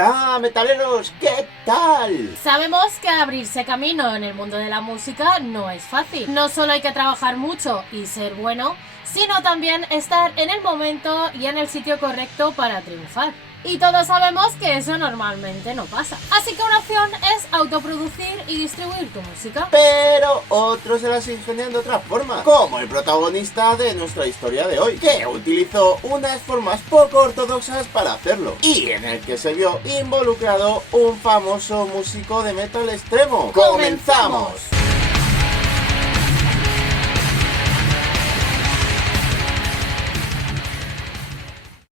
Hola, metaleros, ¿qué tal? Sabemos que abrirse camino en el mundo de la música no es fácil. No solo hay que trabajar mucho y ser bueno, sino también estar en el momento y en el sitio correcto para triunfar. Y todos sabemos que eso normalmente no pasa. Así que una opción es autoproducir y distribuir tu música. Pero otros se las ingenian de otra forma, como el protagonista de nuestra historia de hoy, que utilizó unas formas poco ortodoxas para hacerlo, y en el que se vio involucrado un famoso músico de metal extremo. ¡Comenzamos!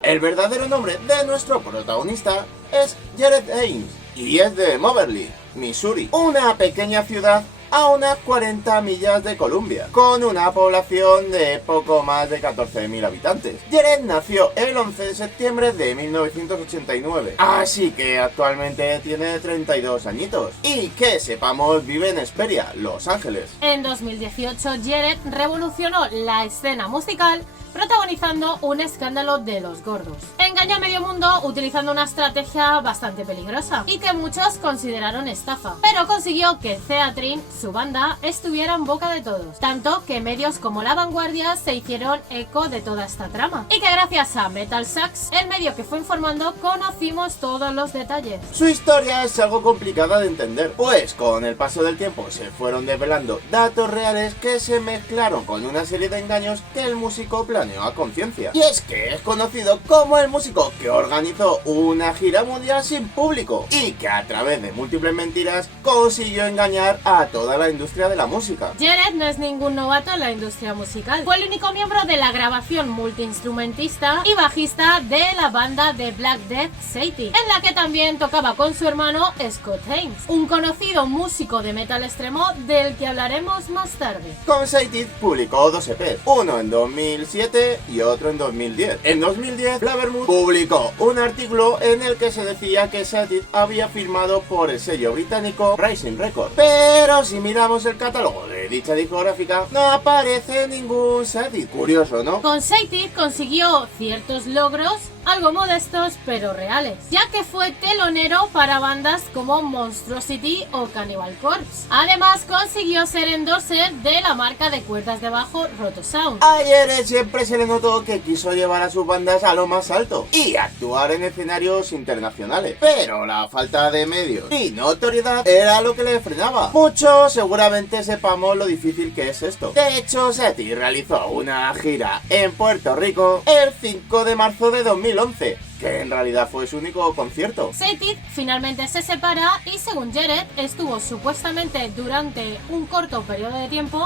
El verdadero nombre de nuestro protagonista es Jared Haynes y es de Moberly, Missouri, una pequeña ciudad a unas 40 millas de Columbia, con una población de poco más de 14.000 habitantes. Jared nació el 11 de septiembre de 1989, así que actualmente tiene 32 añitos, y que sepamos vive en Hesperia, Los Ángeles. En 2018 Jared revolucionó la escena musical protagonizando un escándalo de los gordos. Engañó a medio mundo utilizando una estrategia bastante peligrosa y que muchos consideraron estafa, pero consiguió que Theatrin, su banda, estuviera en boca de todos, tanto que medios como La Vanguardia se hicieron eco de toda esta trama, y que gracias a Metal Sucks, el medio que fue informando, conocimos todos los detalles. Su historia es algo complicada de entender, pues con el paso del tiempo se fueron desvelando datos reales que se mezclaron con una serie de engaños que el músico planeó a conciencia. Y es que es conocido como el músico que organizó una gira mundial sin público y que a través de múltiples mentiras consiguió engañar a toda la industria de la música. Jared no es ningún novato en la industria musical. Fue el único miembro de la grabación multiinstrumentista y bajista de la banda de Black Death, Satie, en la que también tocaba con su hermano Scott Haynes, un conocido músico de metal extremo del que hablaremos más tarde. Con Satie publicó dos EPs, uno en 2007 y otro en 2010. En 2010, Blabbermouth publicó un artículo en el que se decía que Satie había firmado por el sello británico Rising Records. Pero si miramos el catálogo de dicha discográfica, no aparece ningún Satie. Curioso, ¿no? Con Satie consiguió ciertos logros, algo modestos pero reales, ya que fue telonero para bandas como Monstrosity o Cannibal Corpse. Además consiguió ser endorser de la marca de cuerdas de bajo Rotosound. A Jared siempre se le notó que quiso llevar a sus bandas a lo más alto y actuar en escenarios internacionales, pero la falta de medios y notoriedad era lo que le frenaba. Muchos seguramente sepamos lo difícil que es esto. De hecho, Satie realizó una gira en Puerto Rico el 5 de marzo de 2011, que en realidad fue su único concierto. Satie finalmente se separa y, según Jared, estuvo supuestamente durante un corto periodo de tiempo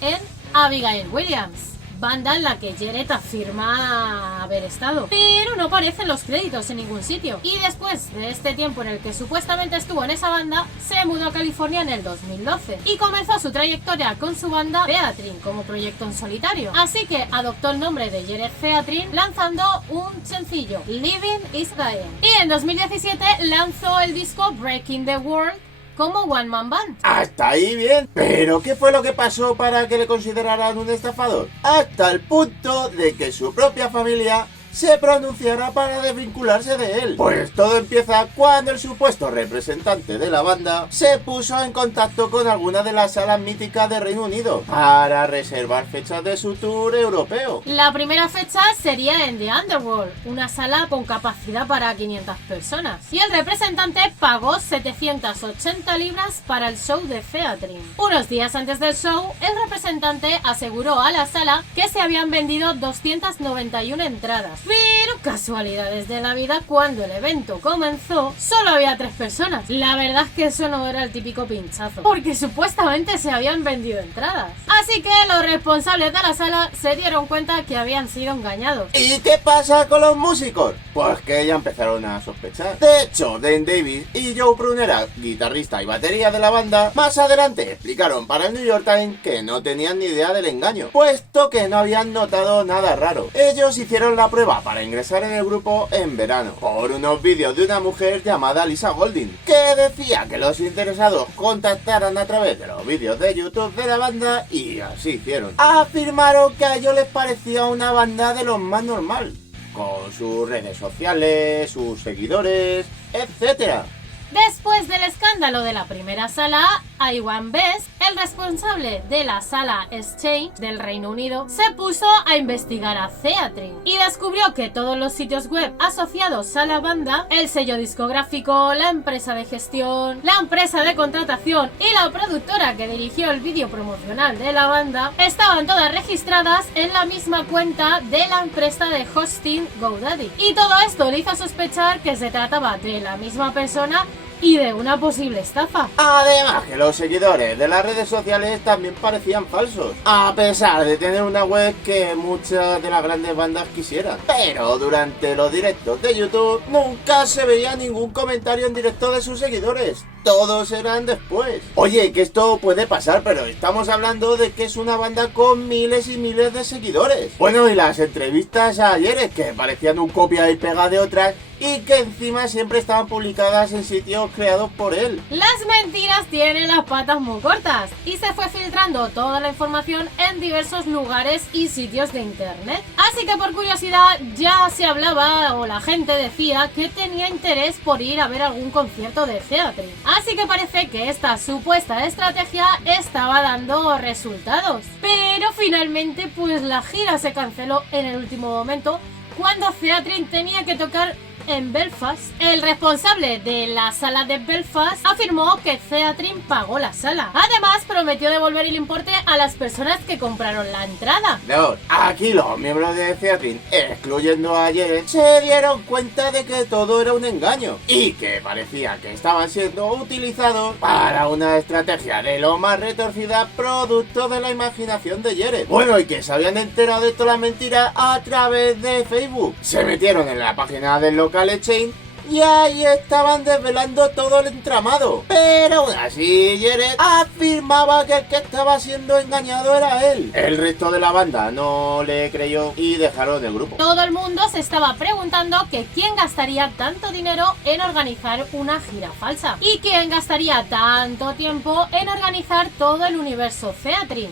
en Abigail Williams, banda en la que Jared afirma haber estado, pero no aparecen los créditos en ningún sitio. Y después de este tiempo en el que supuestamente estuvo en esa banda, se mudó a California en el 2012 y comenzó su trayectoria con su banda Theatrin como proyecto en solitario. Así que adoptó el nombre de Jared Theatrin lanzando un sencillo, Living is Dying. Y en 2017 lanzó el disco Breaking the World como One Man Band. Hasta ahí bien, pero ¿qué fue lo que pasó para que le consideraran un estafador? Hasta el punto de que su propia familia se pronunciara para desvincularse de él. Pues todo empieza cuando el supuesto representante de la banda se puso en contacto con alguna de las salas míticas de Reino Unido para reservar fechas de su tour europeo. La primera fecha sería en The Underworld, una sala con capacidad para 500 personas, y el representante pagó 780 libras para el show de Theatrin. Unos días antes del show, el representante aseguró a la sala que se habían vendido 291 entradas. Pero casualidades de la vida, cuando el evento comenzó, solo había 3 personas. La verdad es que eso no era el típico pinchazo, porque supuestamente se habían vendido entradas. Así que los responsables de la sala se dieron cuenta que habían sido engañados. ¿Y qué pasa con los músicos? Pues que ya empezaron a sospechar. De hecho, Dan Davis y Joe Prunera, guitarrista y batería de la banda, más adelante explicaron para el New York Times que no tenían ni idea del engaño, puesto que no habían notado nada raro. Ellos hicieron la prueba para ingresar en el grupo en verano, por unos vídeos de una mujer llamada Lisa Golding, que decía que los interesados contactaran a través de los vídeos de YouTube de la banda, y así hicieron. Afirmaron que a ellos les parecía una banda de lo más normal, con sus redes sociales, sus seguidores etc. Después del escándalo de la primera sala, Iwan Best, el responsable de la sala Exchange del Reino Unido, se puso a investigar a Theatrin y descubrió que todos los sitios web asociados a la banda, el sello discográfico, la empresa de gestión, la empresa de contratación y la productora que dirigió el vídeo promocional de la banda, estaban todas registradas en la misma cuenta de la empresa de hosting GoDaddy. Y todo esto le hizo sospechar que se trataba de la misma persona y de una posible estafa. Además que los seguidores de las redes sociales también parecían falsos, a pesar de tener una web que muchas de las grandes bandas quisieran. Pero durante los directos de YouTube nunca se veía ningún comentario en directo de sus seguidores. Todos eran después. Oye, que esto puede pasar, pero estamos hablando de que es una banda con miles y miles de seguidores. Bueno, y las entrevistas a Jared, que parecían un copia y pega de otras, y que encima siempre estaban publicadas en sitios creados por él. Las mentiras tienen las patas muy cortas y se fue filtrando toda la información en diversos lugares y sitios de internet. Así que por curiosidad ya se hablaba o la gente decía que tenía interés por ir a ver algún concierto de Theatrin. Así que parece que esta supuesta estrategia estaba dando resultados. Pero finalmente pues la gira se canceló en el último momento cuando Theatrin tenía que tocar en Belfast. El responsable de la sala de Belfast afirmó que Theatrin pagó la sala. Además, prometió devolver el importe a las personas que compraron la entrada. No, aquí los miembros de Theatrin, excluyendo a Jared, se dieron cuenta de que todo era un engaño y que parecía que estaban siendo utilizados para una estrategia de lo más retorcida, producto de la imaginación de Jared. Bueno, y que se habían enterado de toda la mentira a través de Facebook. Se metieron en la página del local Exchange y ahí estaban desvelando todo el entramado. Pero aún así Jared afirmaba que el que estaba siendo engañado era él. El resto de la banda no le creyó y dejaron el grupo. Todo el mundo se estaba preguntando que quién gastaría tanto dinero en organizar una gira falsa y quién gastaría tanto tiempo en organizar todo el universo Theatrin,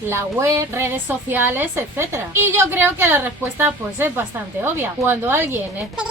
la web, redes sociales, etc. Y yo creo que la respuesta pues es bastante obvia. Cuando alguien es pequeñito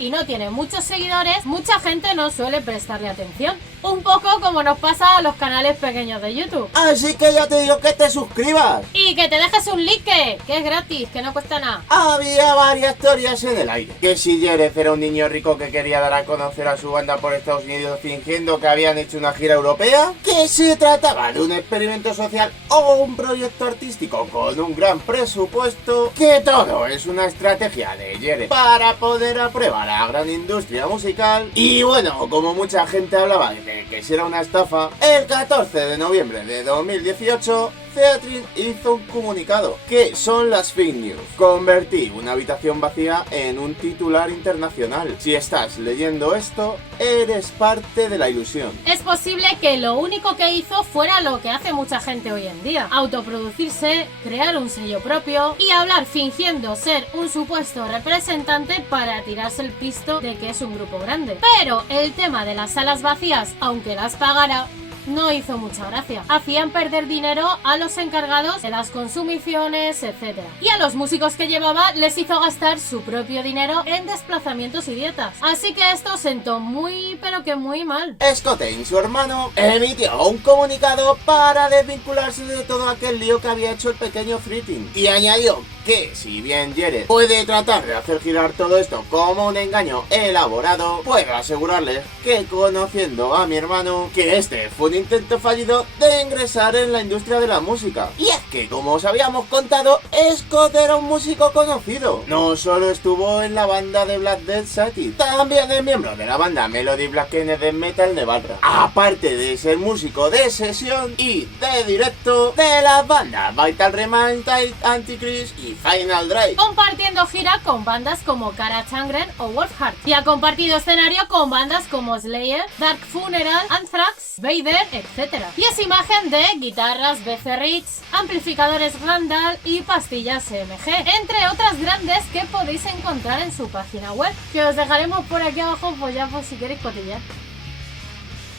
y no tiene muchos seguidores, mucha gente no suele prestarle atención. Un poco como nos pasa a los canales pequeños de YouTube. Así que ya te digo que te suscribas Y que te dejes un like, que es gratis, que no cuesta nada. Había varias teorías en el aire. Que si Jared era un niño rico que quería dar a conocer a su banda por Estados Unidos fingiendo que habían hecho una gira europea. Que se trataba de un experimento social o un proyecto artístico con un gran presupuesto. Que todo es una estrategia de Jared para poner a prueba la gran industria musical. Y bueno, como mucha gente hablaba de que si era una estafa, el 14 de noviembre de 2018 Theatrin hizo un comunicado, que son las fake news. Convertí una habitación vacía en un titular internacional. Si estás leyendo esto, eres parte de la ilusión. Es posible que lo único que hizo fuera lo que hace mucha gente hoy en día: autoproducirse, crear un sello propio y hablar fingiendo ser un supuesto representante para tirarse el pisto de que es un grupo grande. Pero el tema de las salas vacías, aunque las pagara, no hizo mucha gracia. Hacían perder dinero a los encargados de las consumiciones, etc. Y a los músicos que llevaba les hizo gastar su propio dinero en desplazamientos y dietas. Así que esto sentó muy, pero que muy mal. Scott y su hermano emitió un comunicado para desvincularse de todo aquel lío que había hecho el pequeño Theatrin y añadió que si bien Jared puede tratar de hacer girar todo esto como un engaño elaborado, puedo asegurarles que, conociendo a mi hermano, que este fue un intento fallido de ingresar en la industria de la música. Y es que, como os habíamos contado, Scott era un músico conocido. No solo estuvo en la banda de Black Death Society, también es miembro de la banda Melody Black Kenneth Death Metal de Barra. Aparte de ser músico de sesión y de directo de las bandas Vital Remain, Antichrist y Final Drive. Compartiendo gira con bandas como Cara Changren o Wolfheart. Y ha compartido escenario con bandas como Slayer, Dark Funeral, Anthrax, Vader, etc. Y es imagen de guitarras Becerrich, amplificadores Randall y pastillas MG, entre otras grandes que podéis encontrar en su página web, que os dejaremos por aquí abajo pues ya por si queréis cotillar.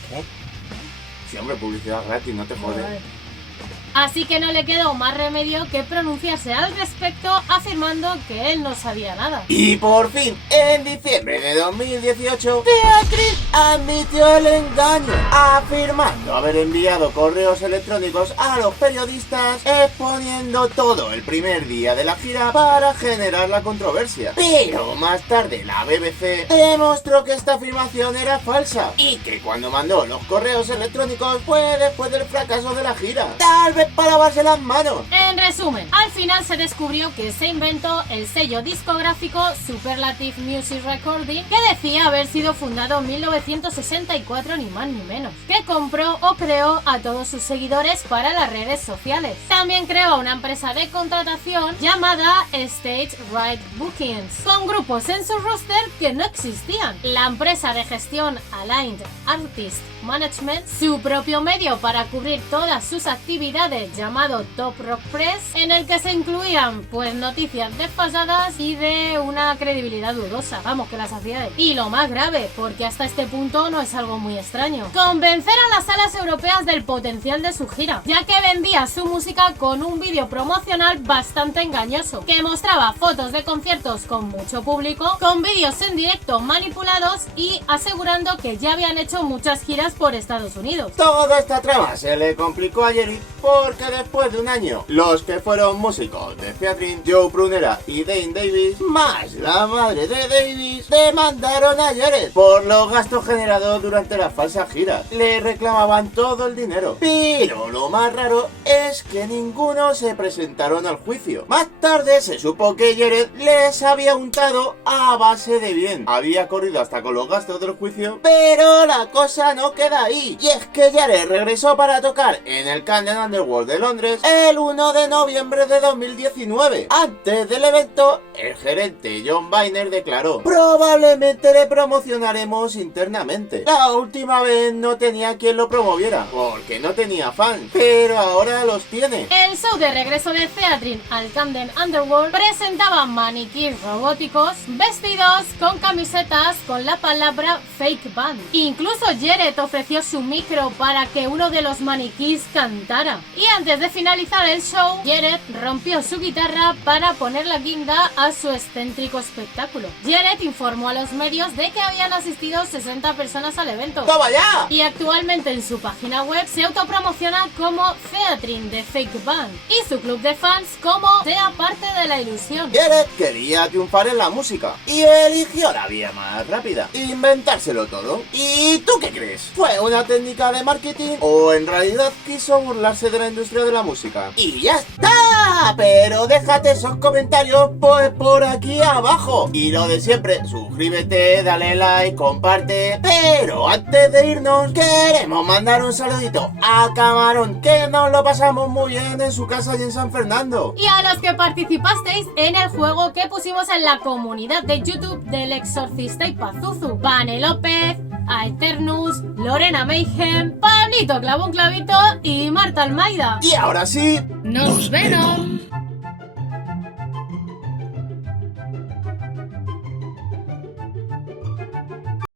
¿Qué? Sí, hombre, publicidad gratis, no te jodes. Vale. Así que no le quedó más remedio que pronunciarse al respecto, afirmando que él no sabía nada. Y por fin, en diciembre de 2018, Theatrix admitió el engaño, afirmando haber enviado correos electrónicos a los periodistas exponiendo todo el primer día de la gira para generar la controversia. Pero más tarde la BBC demostró que esta afirmación era falsa y que cuando mandó los correos electrónicos fue después del fracaso de la gira. Tal vez para lavarse las manos. En resumen, al final se descubrió que se inventó el sello discográfico Superlative Music Recording, que decía haber sido fundado en 1964 ni más ni menos, que compró o creó a todos sus seguidores para las redes sociales. También creó una empresa de contratación llamada Stage Right Bookings, con grupos en su roster que no existían. La empresa de gestión Aligned Artist Management, su propio medio para cubrir todas sus actividades llamado Top Rock Press, en el que se incluían pues noticias desfasadas y de una credibilidad dudosa, vamos, que las hacía él. Y lo más grave, porque hasta este punto no es algo muy extraño, convencer a las salas europeas del potencial de su gira, ya que vendía su música con un vídeo promocional bastante engañoso, que mostraba fotos de conciertos con mucho público, con vídeos en directo manipulados y asegurando que ya habían hecho muchas giras por Estados Unidos. Toda esta trama se le complicó a Jerry porque después de un año, los que fueron músicos de Theatrix, Joe Prunera y Dane Davis, más la madre de Davis, demandaron a Jared por los gastos generados durante la falsa gira. Le reclamaban todo el dinero. Pero lo más raro es que ninguno se presentaron al juicio. Más tarde se supo que Jared les había untado a base de bien. Había corrido hasta con los gastos del juicio, pero la cosa no queda ahí. Y es que Jared regresó para tocar en el Camden Underworld de Londres el 1 de noviembre de 2019. Antes del evento, el gerente John Byner declaró: probablemente le promocionaremos internamente. La última vez no tenía quien lo promoviera, porque no tenía fans, pero ahora los tiene. El show de regreso de Theatrix al Camden Underworld presentaba maniquíes robóticos vestidos con camisetas con la palabra Fake Band. Incluso Jared ofreció su micro para que uno de los maniquíes cantara. Y antes de finalizar el show, Jared rompió su guitarra para poner la guinda a su excéntrico espectáculo. Jared informó a los medios de que habían asistido 60 personas al evento. ¡Toma ya! Y actualmente en su página web se autopromociona como Theatrix de Fake Band y su club de fans como Sea parte de la ilusión. Jared quería triunfar en la música y eligió la vía más rápida: inventárselo todo. ¿Y tú qué crees? ¿Fue una técnica de marketing o en realidad quiso burlarse de la industria de la música? ¡Y ya está! Pero déjate esos comentarios pues por aquí abajo. Y lo de siempre, suscríbete, dale like, comparte. Pero antes de irnos, queremos mandar un saludito a Camarón, que nos lo pasamos muy bien en su casa y en San Fernando. Y a los que participasteis en el juego que pusimos en la comunidad de YouTube del Exorcista y Pazuzu: Pane López, Aeternus, Lorena Mayhem, Pablito Clavón Clavito y Marta Almeida. Y ahora sí, ¡Nos vemos!